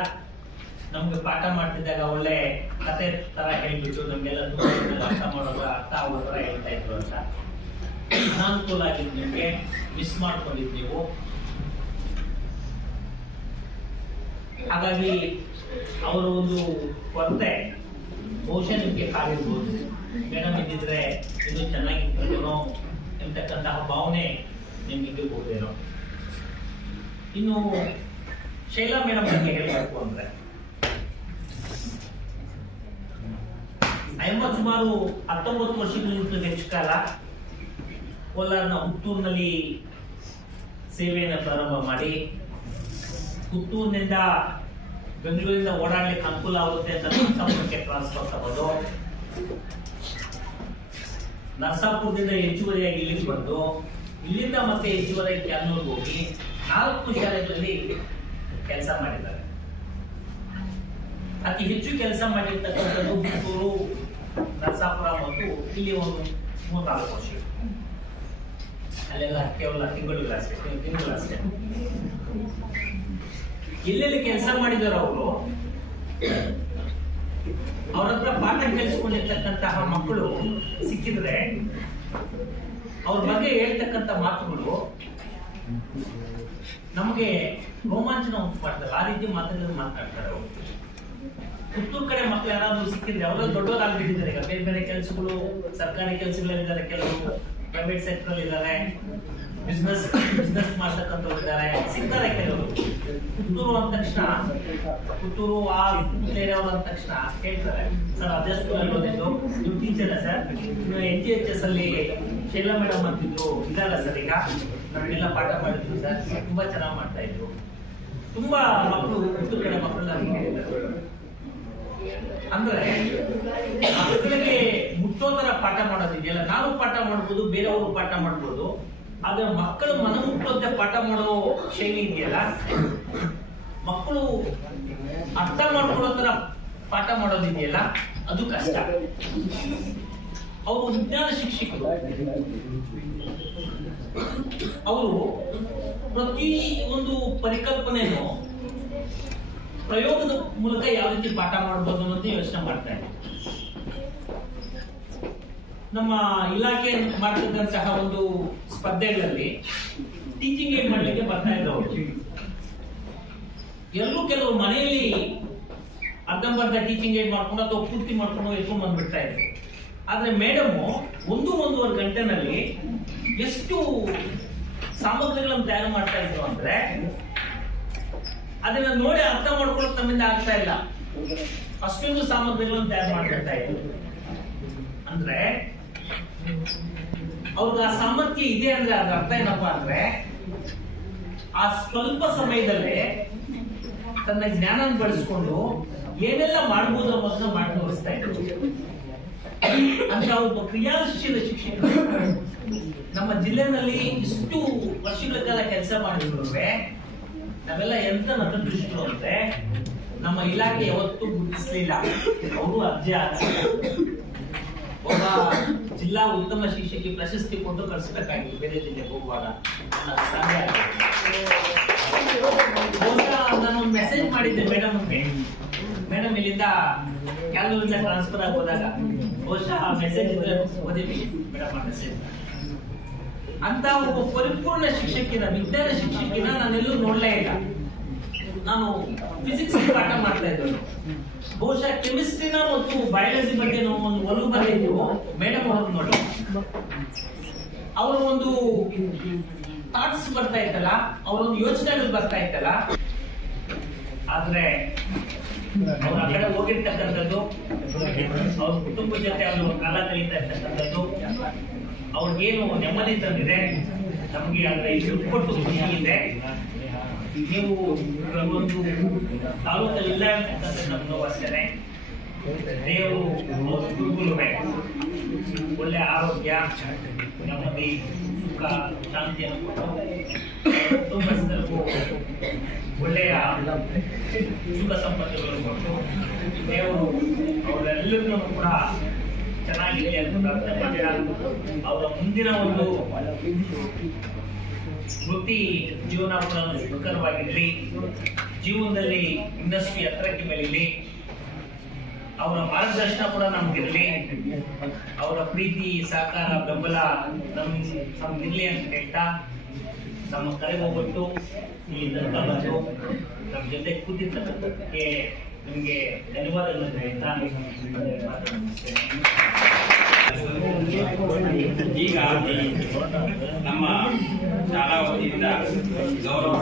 ನಮ್ಗೆ ಪಾಠ ಮಾಡ್ತಿದ್ದಾಗ ಒಳ್ಳೆ ಕತೆ ತರ ಹೇಳ್ಬಿಟ್ಟು ನಮ್ಗೆಲ್ಲ ಅರ್ಥ ಮಾಡೋದು, ಅರ್ಥ ಆಗೋ ತರ ಹೇಳ್ತಾ ಇದ್ರು ಅಂತ ಅನಾನುಕೂಲ ಆಗಿದ್ದು ನಿಮ್ಗೆ, ಮಿಸ್ ಮಾಡ್ಕೊಂಡಿದ್ ನೀವು. ಹಾಗಾಗಿ ಅವರ ಒಂದು ಕೊರತೆ ಬಹುಶಃ ನಿಮ್ಗೆ ಕಾದಿರ್ಬೋದು. ಮೇಡಮ್ ಇದ್ದಿದ್ರೆ ಇದು ಚೆನ್ನಾಗಿರ್ತದೇನೋ ಎಂತಕ್ಕಂತಹ ಭಾವನೆ ನಿಮ್ಗೆ ಇದ್ದಿರ್ಬೋದೇನೋ. ಇನ್ನು ಶೈಲಾ ಮೇಡಮ್ ಬಗ್ಗೆ ಹೇಳಬೇಕು ಅಂದ್ರೆ, ಸುಮಾರು 19 ವರ್ಷಗಳಿಗಿಂತ ಹೆಚ್ಚು ಕಾಲ ಕೋಲಾರನ ಹುಟ್ಟೂರಿನಲ್ಲಿ ಸೇವೆಯನ್ನು ಪ್ರಾರಂಭ ಮಾಡಿ, ಹುಟ್ಟೂರಿನಿಂದ ಬೆಂಗಳೂರಿಂದ ಓಡಾಡ್ಲಿಕ್ಕೆ ಅನುಕೂಲ ಆಗುತ್ತೆ ಅಂತ ನರಸಾಪುರಕ್ಕೆ ಟ್ರಾನ್ಸ್ಫರ್ ತಗೋದು, ನರಸಾಪುರದಿಂದ ಹೆಚ್ಚುವರಿಯಾಗಿ ಇಲ್ಲಿಗೆ ಬಂದು, ಇಲ್ಲಿಂದ ಮತ್ತೆ ಹೆಚ್ಚುವರಿಯಾಗಿ ಕ್ಯಾನೂರ್ಗೆ ಹೋಗಿ 4 ಶಾಲೆಗಳಲ್ಲಿ ಕೆಲಸ ಮಾಡಿದ್ದಾರೆ. ಅತಿ ಹೆಚ್ಚು ಕೆಲಸ ಮಾಡಿರ್ತಕ್ಕಂಥದ್ದು ಹುಟ್ಟೂರು, ನರಸಾಪುರ ಮತ್ತು ಇಲ್ಲಿ ಒಂದು 3-4 ವರ್ಷ. ಅಲ್ಲೆಲ್ಲ ಕೇವಲ ತಿಂಗಳಷ್ಟೇ. ಎಲ್ಲೆಲ್ಲಿ ಕೆಲಸ ಮಾಡಿದಾರ ಅವರು, ಅವ್ರ ಹತ್ರ ಪಾಠ ಕೇಳಿಸ್ಕೊಂಡಿರ್ತಕ್ಕಂತಹ ಮಕ್ಕಳು ಸಿಕ್ಕಿದ್ರೆ ಅವ್ರ ಬಗ್ಗೆ ಹೇಳ್ತಕ್ಕಂಥ ಮಾತುಗಳು ನಮಗೆ ರೋಮಾಂಚನ ಉಂಟು ಮಾಡ್ತಾರೆ. ಆ ರೀತಿ ಮಾತುಗಳನ್ನು ಮಾತನಾಡ್ತಾರೆ ಅವರು. ಪುತ್ತೂರು ಕಡೆ ಮಕ್ಕಳು ಯಾರಾದ್ರೂ ಸಿಕ್ಕಿದ್ರೆ ಅವರಲ್ಲಿ ದೊಡ್ಡವರಾಗ್ಬಿಟ್ಟಿದ್ದಾರೆ. ಈಗ ಬೇರೆ ಬೇರೆ ಕೆಲಸಗಳು, ಸರ್ಕಾರಿ ಕೆಲಸಗಳಿದ್ದಾರೆ, ಕೆಲವು ಪ್ರೈವೇಟ್ ಸೆಕ್ಟರ್ ಅಲ್ಲಿ ಇದ್ದಾರೆ, ಬಿಸ್ನೆಸ್ ಮಾಡ್ತಕ್ಕಂಥವ್ರು ಇದ್ದಾರೆ, ಸಿಗ್ತಾರೆ ಕೆಲವರು. ಪುತ್ತೂರು ಅಂದ ತಕ್ಷಣ, ಪುತ್ತೂರು ಆ ಏರಿಯಾವ್ರು ಅಂದ ತಕ್ಷಣ ಹೇಳ್ತಾರೆ, ಸರ್ ಅದೇ ಸ್ಕೂಲ್ ಓದಿದ್ದು, ನೀವು ಟೀಚರ್ ಸರ್, ನೀವು NGHS ಅಲ್ಲಿ ಶೈಲಾ ಮೇಡಮ್ ಅಂತಿದ್ರು, ಇದಲ್ಲ ಸರ್ ಈಗ ನಮಗೆಲ್ಲ ಪಾಠ ಮಾಡಿದ್ರು ಸರ್, ತುಂಬಾ ಚೆನ್ನಾಗಿ ಮಾಡ್ತಾ ಇದ್ರು. ತುಂಬಾ ಮಕ್ಕಳು ಪುತ್ತೂರು ಕಡೆ ಮಕ್ಕಳನ್ನ ಹೇಳಿದ್ದಾರೆ. ಅಂದ್ರೆ ಮಕ್ಕಳಿಗೆ ಮುಟ್ಟೋ ತರ ಪಾಠ ಮಾಡೋದಿದೆಯಲ್ಲ, ನಾವು ಪಾಠ ಮಾಡ್ಬೋದು, ಬೇರೆಯವರು ಪಾಠ ಮಾಡ್ಬೋದು, ಆದ್ರೆ ಮಕ್ಕಳು ಮನ ಮುಟ್ಟೋಂತೆ ಪಾಠ ಮಾಡೋ ಶೈಲಿ ಇದೆಯಲ್ಲ, ಮಕ್ಕಳು ಅರ್ಥ ಮಾಡ್ಕೊಳ್ಳೋ ತರ ಪಾಠ ಮಾಡೋದಿದೆಯಲ್ಲ, ಅದು ಕಷ್ಟ. ಅವರು ವಿಜ್ಞಾನ ಶಿಕ್ಷಕರು, ಅವರು ಪ್ರತಿ ಒಂದು ಪರಿಕಲ್ಪನೆಯನ್ನು ಪ್ರಯೋಗದ ಮೂಲಕ ಯಾವ ರೀತಿ ಪಾಠ ಮಾಡಬಹುದು ಅನ್ನೋದು ಯೋಚನೆ ಮಾಡ್ತಾ ಇದ್ದಾರೆ. ನಮ್ಮ ಇಲಾಖೆ ಮಾಡ್ತಕ್ಕಂತಹ ಒಂದು ಸ್ಪರ್ಧೆಗಳಲ್ಲಿ ಟೀಚಿಂಗ್ ಏಡ್ ಮಾಡ್ಲಿಕ್ಕೆ ಬರ್ತಾ ಇದ್ದವರು ಎಲ್ಲರೂ ಕೆಲವು ಮನೆಯಲ್ಲಿ ಅರ್ಧಂಬರ್ಧ ಟೀಚಿಂಗ್ ಏಡ್ ಮಾಡ್ಕೊಂಡು ಅಥವಾ ಪೂರ್ತಿ ಮಾಡ್ಕೊಂಡು ಎತ್ಕೊಂಡು ಬಂದ್ಬಿಡ್ತಾ ಇದ್ರು. ಆದ್ರೆ ಮೇಡಮ್ 1-1.5 ಗಂಟೆನಲ್ಲಿ ಎಷ್ಟು ಸಾಮಗ್ರಿಗಳನ್ನು ತಯಾರು ಮಾಡ್ತಾ ಇದ್ರು ಅಂದ್ರೆ ಅದನ್ನ ನೋಡಿ ಅರ್ಥ ಮಾಡ್ಕೊಳ್ಳೋಕೆ ನಮ್ಮಿಂದ ಆಗ್ತಾ ಇಲ್ಲ. ಅಷ್ಟೊಂದು ಸಾಮಗ್ರಿಗಳನ್ನು ತಯಾರು ಮಾಡ್ತಾ ಇದ್ರು. ಅಂದ್ರೆ ಅವ್ರಿಗೆ ಆ ಸಾಮರ್ಥ್ಯ ಇದೆ ಅಂದ್ರೆ ಅದ್ರ ಅರ್ಥ ಏನಪ್ಪಾ ಅಂದ್ರೆ ಆ ಸ್ವಲ್ಪ ಸಮಯದಲ್ಲೇ ತನ್ನ ಜ್ಞಾನ ಬಳಸಿಕೊಂಡು ಏನೆಲ್ಲ ಮಾಡಬಹುದು ಅನ್ನೋದನ್ನ ಮಾಡಿ ತೋರಿಸ್ತಾ ಇದ್ರು. ಅಂತ ಒಬ್ಬ ಕ್ರಿಯಾಶೀಲ ಶಿಕ್ಷಕರು ನಮ್ಮ ಜಿಲ್ಲೆನಲ್ಲಿ ಇಷ್ಟು ವರ್ಷಗಳ ಕಾಲ ಕೆಲಸ ಮಾಡಿದ್ರು. ನಾವೆಲ್ಲ ಎಂತ ನತದೃಷ್ಟರು ಅಂದ್ರೆ ನಮ್ಮ ಇಲಾಖೆ ಯಾವತ್ತೂ ಗುರುತಿಸಲಿಲ್ಲ. ಅವರು ಅರ್ಜಿ ಒಬ್ಬ ಜಿಲ್ಲಾ ಉತ್ತಮ ಶಿಕ್ಷಕಿ ಪ್ರಶಸ್ತಿ ಕೊಟ್ಟು ಕಳಿಸಬೇಕಾಗಿತ್ತು ಬೇರೆ ಜಿಲ್ಲೆಗೆ ಹೋಗುವಾಗ. ನಾನು ಮೆಸೇಜ್ ಮಾಡಿದ್ದೆ ಮೇಡಮ್ಗೆ, ಮೇಡಮ್ ಇಲ್ಲಿಂದ ಕ್ಯಾಲೂರಿಂದ ಟ್ರಾನ್ಸ್ಫರ್ ಆಗೋದಾಗ ಬಹುಶಃ ಆ ಮೆಸೇಜ್ ಇದ್ರೆ ಓದಿದ್ವಿ ಮೇಡಮ್. ಆ ಮೆಸೇಜ್ ಅಂತ ಒಬ್ಬ ಪರಿಪೂರ್ಣ ಶಿಕ್ಷಕಿನ, ವಿಜ್ಞಾನ ಶಿಕ್ಷಕಿನ ನಾನೆಲ್ಲೂ ನೋಡ್ಲೇ ಇಲ್ಲ. ನಾನು ಫಿಸಿಕ್ಸ್ ಪಾಠ ಮಾಡ್ತಾ ಇದ್ದಳು. ಬಹುಶಃ ಕೆಮಿಸ್ಟ್ರಿನ ಮತ್ತು ಬಯಾಲಜಿ ಬಗ್ಗೆ ನಾವು ಒಂದು ಒಲವು ಬಂದಿದ್ದು ಮೇಡಮ್ ಅವರು ನೋಡಿ. ಅವರ ಒಂದು ಥಾಟ್ಸ್ ಬರ್ತಾ ಇತ್ತಲ್ಲ, ಅವರೊಂದು ಯೋಚನೆಗಳು ಬರ್ತಾ ಇತ್ತಲ್ಲ, ಆದ್ರೆ ಅವ್ರ ಆ ಕಡೆ ಹೋಗಿರ್ತಕ್ಕಂಥದ್ದು, ಅವ್ರ ಕುಟುಂಬ ಜೊತೆ ಅವರು ಕಾಲ ಕಳೀತಾ ಇರ್ತಕ್ಕಂಥದ್ದು ಅವ್ರಿಗೇನು ನೆಮ್ಮದಿ ತಂದಿದೆ, ನಮಗೆ ಅಂದ್ರೆ ದುಡ್ಡು ಕೊಟ್ಟು ಖುಷಿ ಇದೆ. ನೀವು ಒಂದು ತಾಲೂಕಲ್ಲಿ ಇಲ್ಲ ಅಂತಕ್ಕಂಥದ್ದು ನಮ್ಮ ನೋವು ಅಷ್ಟೇನೆ. ದೇವರು ಗುರುಗುರುವೆ ಒಳ್ಳೆ ಆರೋಗ್ಯ, ನೆಮ್ಮದಿ, ಸುಖ, ಶಾಂತಿಯನ್ನು ಕೊಟ್ಟು ಕುಟುಂಬಸ್ಥರಿಗೂ ಒಳ್ಳೆಯ ಸುಖ ಸಂಪತ್ತುಗಳನ್ನು ಕೊಟ್ಟು ದೇವರು ಅವರೆಲ್ಲರನ್ನೂ ಕೂಡ ಚೆನ್ನಾಗಿರಲಿ ಅಂತ ಪ್ರಾರ್ಥನೆ ಮಾಡಿದ. ಅವರ ಮುಂದಿನ ಒಂದು ವೃತ್ತಿ ಜೀವನ ಕೂಡ ಸುಖಕರವಾಗಿರಲಿ, ಜೀವನದಲ್ಲಿ ಇನ್ನಷ್ಟು ಎತ್ತರಕ್ಕೆ ಬೆಳೀಲಿ, ಅವರ ಮಾರ್ಗದರ್ಶನ ಕೂಡ ನಮ್ಗಿರಲಿ, ಅವರ ಪ್ರೀತಿ, ಸಹಕಾರ, ಬೆಂಬಲ ನಮ್ಗಿರ್ಲಿ ಅಂತ ಹೇಳ್ತಾ ನಮ್ಮ ಕರೆಗೆ ಹೋಗ್ಬಿಟ್ಟು ಈ ತನಕ ಬಂದು ನಮ್ಮ ಜೊತೆ ಕೂತಿರ್ತಕ್ಕಂಥದ್ದಕ್ಕೆ ನಿಮಗೆ ಧನ್ಯವಾದಗಳನ್ನು ಹೇಳ್ತಾ ಈಗ ನಮ್ಮ ಶಾಲಾ ವತಿಯಿಂದ ಗೌರವ